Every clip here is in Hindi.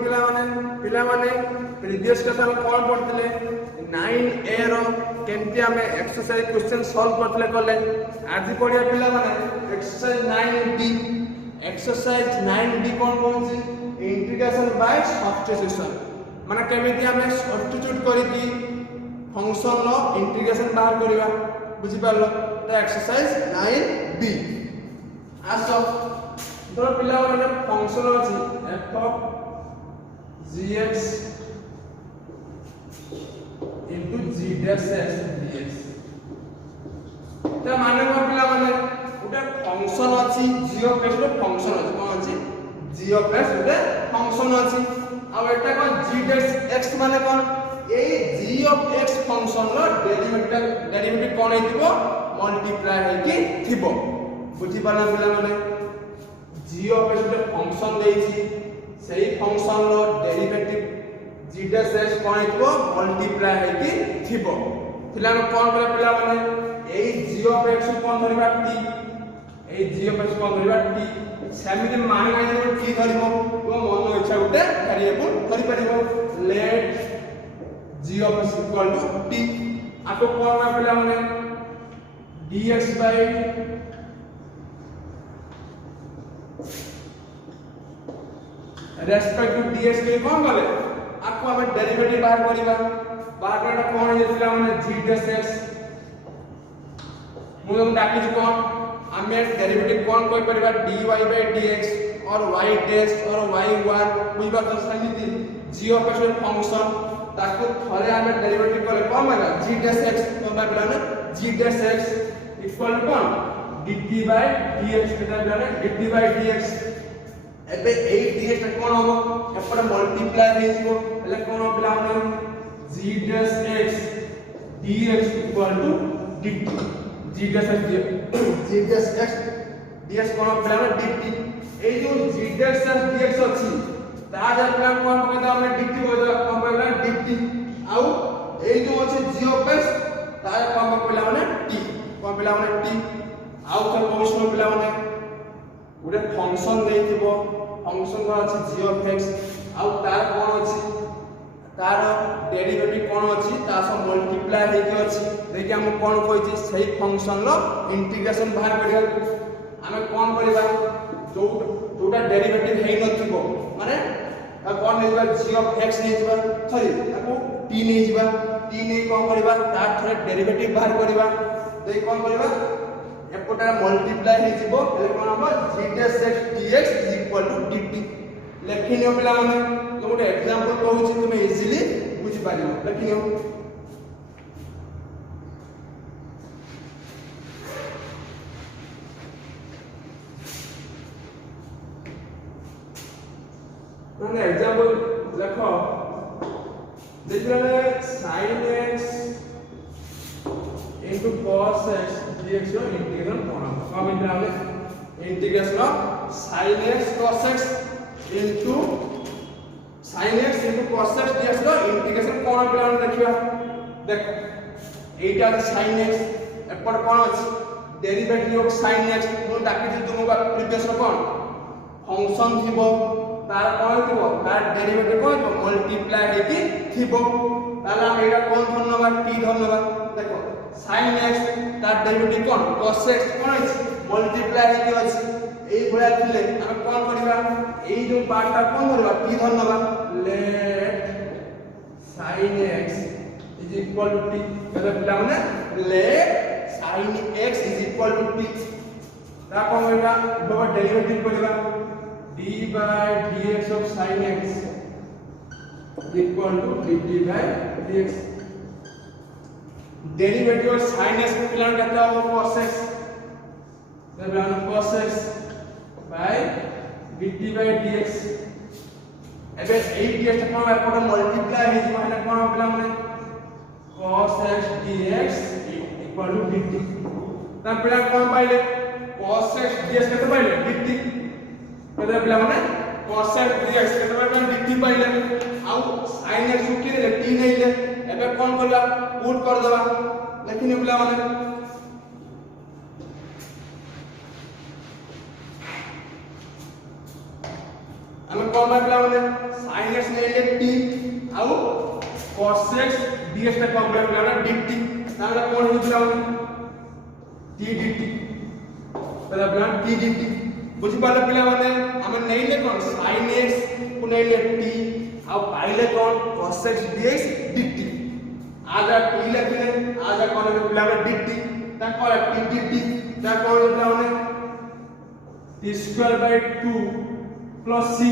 मॉर्निंग पिला माने प्रीवियस क्लास में कौन पढ़ते 9A रो केमती हमें एक्सरसाइज क्वेश्चन सॉल्व करते कले आज पढ़िया पिला माने एक्सरसाइज 9D एक्सरसाइज 9D कौन कौन सी इंटीग्रेशन बाय सब्स्टिट्यूशन माने केमती हमें सब्स्टिट्यूट करके फंक्शन लो इंटीग्रेशन बाहर करबा बुझी पारलो तो एक्सरसाइज 9B आसो तो पिला माने फंक्शन अछि f of gx into g dash x dx तो माने को पिला माने उटा फंक्शन अछि g of x रो फंक्शन अछि कोन अछि g of x उटे फंक्शन अछि आ एटा कोन g dash x माने कोन ए g of x फंक्शन रो डेरिवेटिव कोन हेतिबो मल्टीप्लाई हेकि थिबो बुझी पाला पिला माने g of x उटे फंक्शन देछि सही फंक्शन रो डेरिवेटिव g dash x कोन हेतिबो मल्टीप्लाई हेकि थिबो पिला न कोन करे पिला माने ए g of x cone धरिबा t A g of x cone धरिबा t सेमिति मान गाय t धरिबो तो मन इच्छा उटे वेरिएबल धरि परिबो late g of x equal to t आपको कोन में पिला माने dx by respect to dx के कोन गले आपको हमें डेरिवेटिव बाहर करबा कोन हे पिला माने g dash x मुझे डाकी कोन हमें डेरिवेटिव कोन कोइ परबा dy by dx और y dash और y1 बुझबा तो सही g of x फंक्शन ताको थरे हमें डेरिवेटिव करे कोन माने g dash x तो बाबला ने g dash x equal to कोन dt by dx केता जाने dt by dx एबे 8 dx कोन हो एपर मल्टीप्लाई हे जिवो एले कोन हो पिला माने g dash x dx equal to dt g dash x dx कोन हो पिला माने dt ए जो g dash x dx अछि ता जब पिला कोन पकेदा हमने dt हो जा कोन पकेदा dt आउ ए जो अछि g of x ता कोन पिला माने t कोन पिला माने t आउ तो क्वेश्चन पिला माने गुटे फंक्शन देथिबो फंक्शन को अछि g of x आउ तार कोन अछि तार डेरिवेटिव कोन अछि ता से मल्टीप्लाई हे कि अछि देखि हम कोन कहै छी सही फंक्शन लो इंटीग्रेशन बाहर करिया हमें कोन करबा जोटा डेरिवेटिव हे नथिबो माने कोन नेबा g of x नै जिबा सॉरी ताको t नै जिबा t नै कोन करबा तार थरे डेरिवेटिव बाहर करबा देख कोन करबा एपोटा मल्टीप्लाई हे जिवो एले कोन हम g dash x dx dt लेखिनियो पिला माने तो गोटे एग्जांपल कहू छी तुमे इजीली बुझि पारियो लेखिनियो माने एग्जांपल देखो देखले sin x into cos x dx रो इंटीग्रल कोन हम integral integration of sin x cos x into sin x into cos x dx रो इंटीग्रेशन कोन पिलान देखिबा देखो एटा sin x एपर कोन अछि डेरिवेटिव ऑफ sin x मु डाकी जे तुमको प्रीवियस रो कोन फंक्शन थिबो तार कोन थिबो तार डेरिवेटिव कोन थिबो मल्टीप्लाई हेकि थिबो ताला एटा कोन धन्यवाद t धन्यवाद देखो sin x तार डेरिवेटिव कोन cos x कोन अछि मल्टीप्लाई हेकि अछि এই ভয়া দিলে আমি কোন করিবা এই যে পার্টটা কোন করিবা কি ধন্যবাদ let sin x is equal to t তাহলে পিলা মানে let sin x is equal to t তা কোন করিবা বাবা ডেরিভেটিভ করিবা d by dx of sin x equal to dt by dx derivative of sin x पिला केता हो cos x तब हम cos x by dt by dx एबे 8 dx कोन एपटा मल्टीप्लाई हे जे माने कोन पिला माने cos x dx equal to dt त पिला कोन पाइले cos x dx केते पाइले dt केते पिला माने cos x dx केते पाइले dt पाइले आउ sin x की रे t नैले एबे कोन करला पुट कर देबा लेकिन पिला माने आम कौन बाय पिला माने sin x नेले t आउ cos x dx टा कौन बाय पिला माने dt ताला कौन हो पिला माने t dt पहला पिला t dt बुझी पाला पिला माने हम नेले कौन sin x को नेले t आउ पाइले कौन cos x dx dt आजा t लिखले आजा कौन पिला माने dt ता कौन t dt ता कौन पिला माने t square by 2 plus c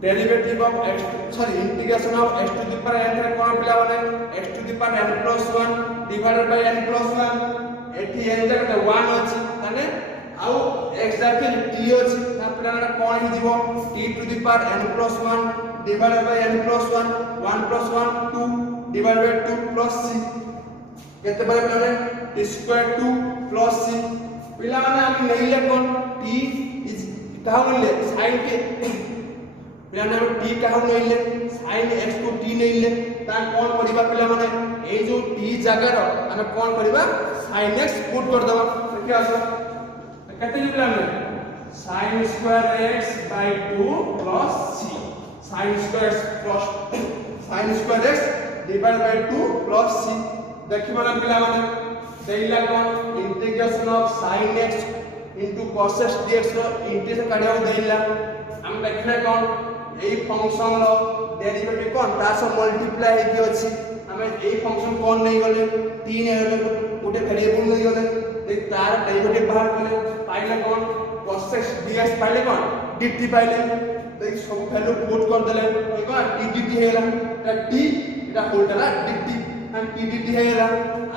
derivative of x sorry integration of x to the power n रे कोन पिला माने x to the power n plus 1 divided by n plus 1 एठी n जगह 1 अछि माने आउ x जाके t अछि ना पिला ना कोन हि जीवो t to the power n plus 1 divided by n plus 1 1 plus 1 2 divided by 2 plus c केते बारे पिला माने t square 2 plus c पिला माने हम नहीं ले कोन t इज काहू ले sin के पिला ना t काहू नहीं ले sin x को t नहीं ले ता कोन करबा पिला माने ए जो t जगह रो हम कोन करबा sin x पुट कर दबा देखि आसो कते जे पिला माने sin square x by 2 plus c sin square x divided by 2 plus c देखि बला पिला माने देइला कोन integration of sin x into cos x dx रो इंटीग्रेशन काढिया देइला हम देखले कोन एई फंक्शन रो डेरिवेटिव कोन तार से मल्टीप्लाई हे कि अछि हमें एई फंक्शन कोन नहीं गले 3 हे गले उटे वेरिएबल नहीं गले देख तार डेरिवेटिव बाहर गले पाइले कोन cos x dx पाइले कोन dt पाइले देख सब वैल्यू पुट कर देले कोन t dt हेला त t एटा होल्डला dt हम t dt हेला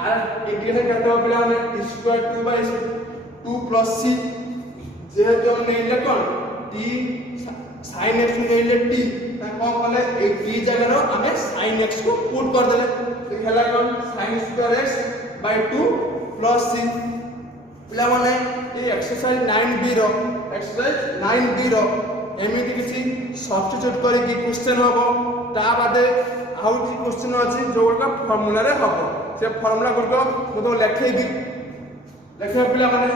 आर इंटीग्रेशन करते हो पिला माने t square 2 by 2 plus c जेहेतु हम नहीं ले कोन t sin x को नहीं ले t ता कोन कले ए t जगह रो हमें sin x को पुट कर देले तो हेला कोन sin square x by 2 plus c पिला माने ए एक्सरसाइज 9b रो एक्सरसाइज 9b रो एमिति किछि सब्स्टिट्यूट करी कि क्वेश्चन होबो ता बादे आउ कि क्वेश्चन अछि जो का फार्मूला रे होबो से फार्मूला गुडको मतो लेखेगी लेखे पिला माने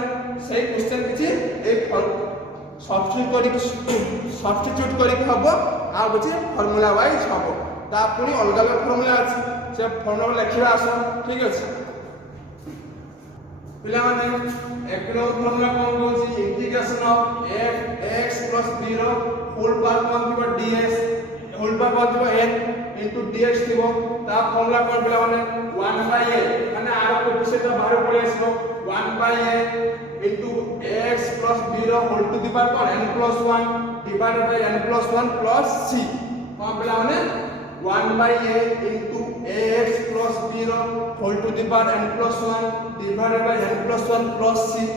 से क्वेश्चन किछि ए सब्स्टिट्यूट करी हबो आ बुझे फार्मूला वाइज हबो ता पुनी अलग अलग फार्मूला अछि से फार्मूला लेखिबा आसो ठीक अछि पिला माने एक नो फार्मूला कोन होछि integration of f x plus 0 whole power कोन थिबो ds होल पावर कोन थिबो n into dx थिबो ता फार्मूला कोन पिला माने 1 by a माने आर कोएफिशिएंट बाहर पळे आसीबो 1 by a into x plus 0 whole to the power n plus 1 divided by n plus 1 plus c कोन पिला माने 1 by a into ax plus 0 whole to the power n plus 1 divided by n plus 1 plus c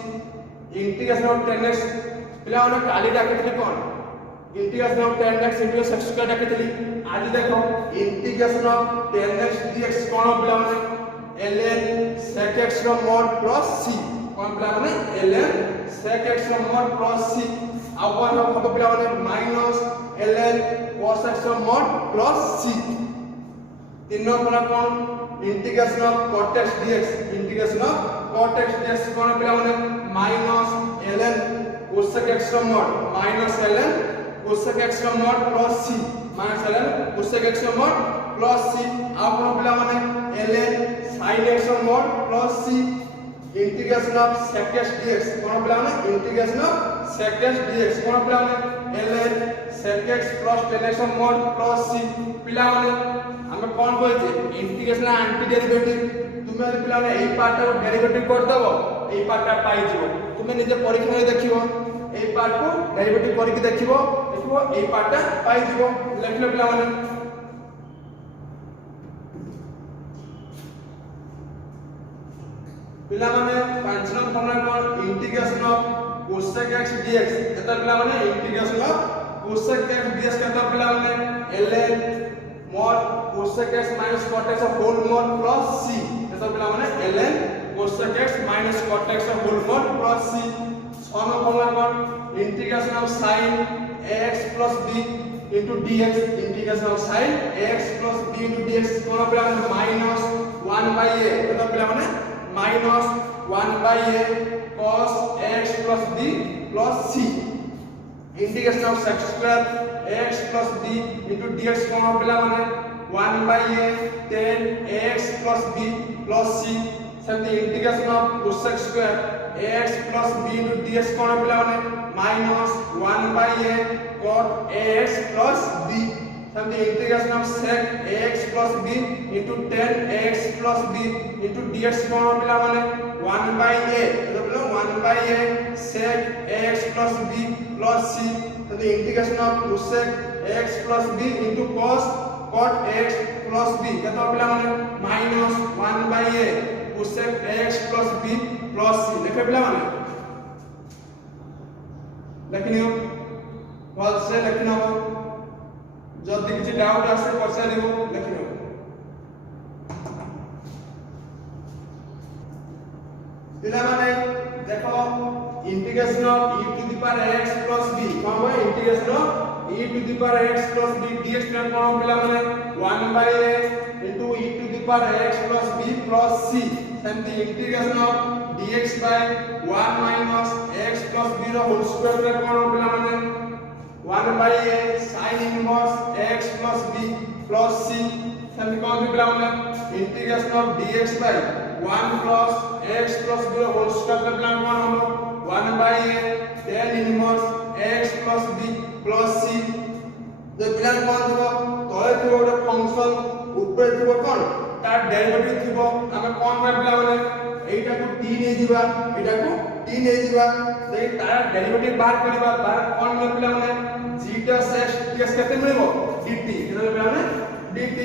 integration of 10x पिला माने काली डाकथि कोन integration of 10x into x square डाकथि आज देखो इंटीग्रेशन ऑफ 10x dx कोन पिला माने ln sec x रो mod plus c कोन पिला माने ln sec x रो mod plus c आ कोन हम पिला माने माइनस ln cos x रो mod plus c तीनो कोन कोन integration of cot x dx integration of cot x dx कोन पिला माने माइनस ln cos x रो mod minus ln cos x रो mod plus c minus ln cos x रो mod plus c आ कोन पिला माने ln sin x रो mod plus c integration of sec x dx कोन पिला माने integration of sec x dx कोन पिला माने ln sec x plus tan x रो mod plus c पिला माने हम कोन कहै छै इंटीग्रेशन एंटी डेरिवेटिव तुमे पिला माने एई पार्ट रो डेरिवेटिव कर दबो एई पार्ट पाई जिवो तुमे निजे परीक्षा में देखिबो एई पार्ट को डेरिवेटिव करि के देखिबो एई पार्ट पाई जिवो लेखले पिला माने पिला माने 5 number formula cone integration of cosec x dx एता पिला माने integration of cosec x dx केता पिला माने ln mod cosec x minus cot x whole mod plus c एता पिला माने ln cosec x minus cot x whole mod plus c 6 number formula cone integration of sin x plus b into dx integration of sin x plus b into dx कोन पिला माने minus 1 by a एता पिला माने minus 1 by a cos x plus b plus c integration of sec square x plus b into dx कोन पिला माने 1/a tan x plus b plus c सेमती integration of cosec square ax plus b into dx कोन पिला माने minus 1/a cot ax plus b सेमती integration of sec ax plus b into tan ax plus b into dx कोन पिला माने 1/a तो बोलो 1/a sec ax plus b plus c तो the integration of cosec x plus b into cos cot x plus b केतो पिला माने minus 1/a cosec x plus b plus c लिखे पिला माने लिखनियो भल से लिखनो जदी किछि डाउट आसे पछारिबो लिखनियो पिला माने देखो integration of e to the power x plus b कोन है integration of e to the power x plus b dx में कोन पिला माने 1/a into e to the power x plus b plus c सेमती integration of dx by 1 minus x plus b रो होल स्क्वायर में कोन पिला माने 1/a sin inverse x plus b plus c सेमती कोन पिला माने integration of dx by 1 plus x plus b रो होल स्क्वायर में पिला कोन हो 1/a tan inverse x plus b plus c तो पिला कोन हो तळे थियो ଗୋଟେ फंक्शन ऊपर थियो कोन तार डेरिवेटिव थियो हम कोन में पिला माने एटा को t नै दिबा एटा को t नै दिबा तो ए तार डेरिवेटिव बाहर करबा बाहर कोन में पिला माने g plus x dx केते मिलबो dt केते पिला माने dt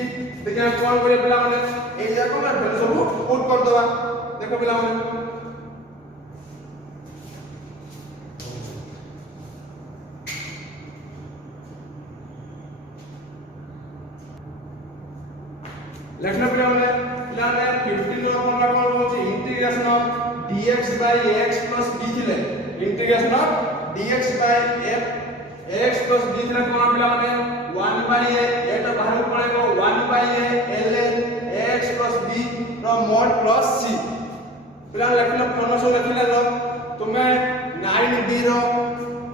देखा कोन करे पिला माने ए जाको ना सब पुट कर दवा देखो पिला माने लिखना पिला माने 15 नंबर कोन होची integration of dx by x plus b थिले integration of dx by x plus b थिले कोन पिला माने 1/a एटा बाहर पड़ेगो 1/a ln x plus b रो mod plus c पिला लिखना फॉर्मूला सो लिखले लो तुम्हें 9b रो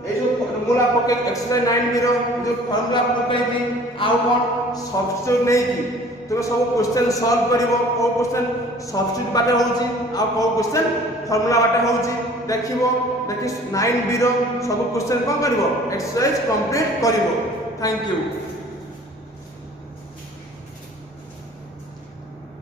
ए जो फॉर्मूला पके एक्सरसाइज 9b रो जो फॉर्मूला पके की आउ कोन सब्स्टिट्यूट नै की तुम सब क्वेश्चन सॉल्व करिवो को क्वेश्चन सब्स्टिट्यूट बाटे होउची आ को क्वेश्चन फार्मूला बाटे होउची देखिवो देखि 9b रो सब क्वेश्चन को करिवो एक्सरसाइज कंप्लीट करिवो थैंक यू।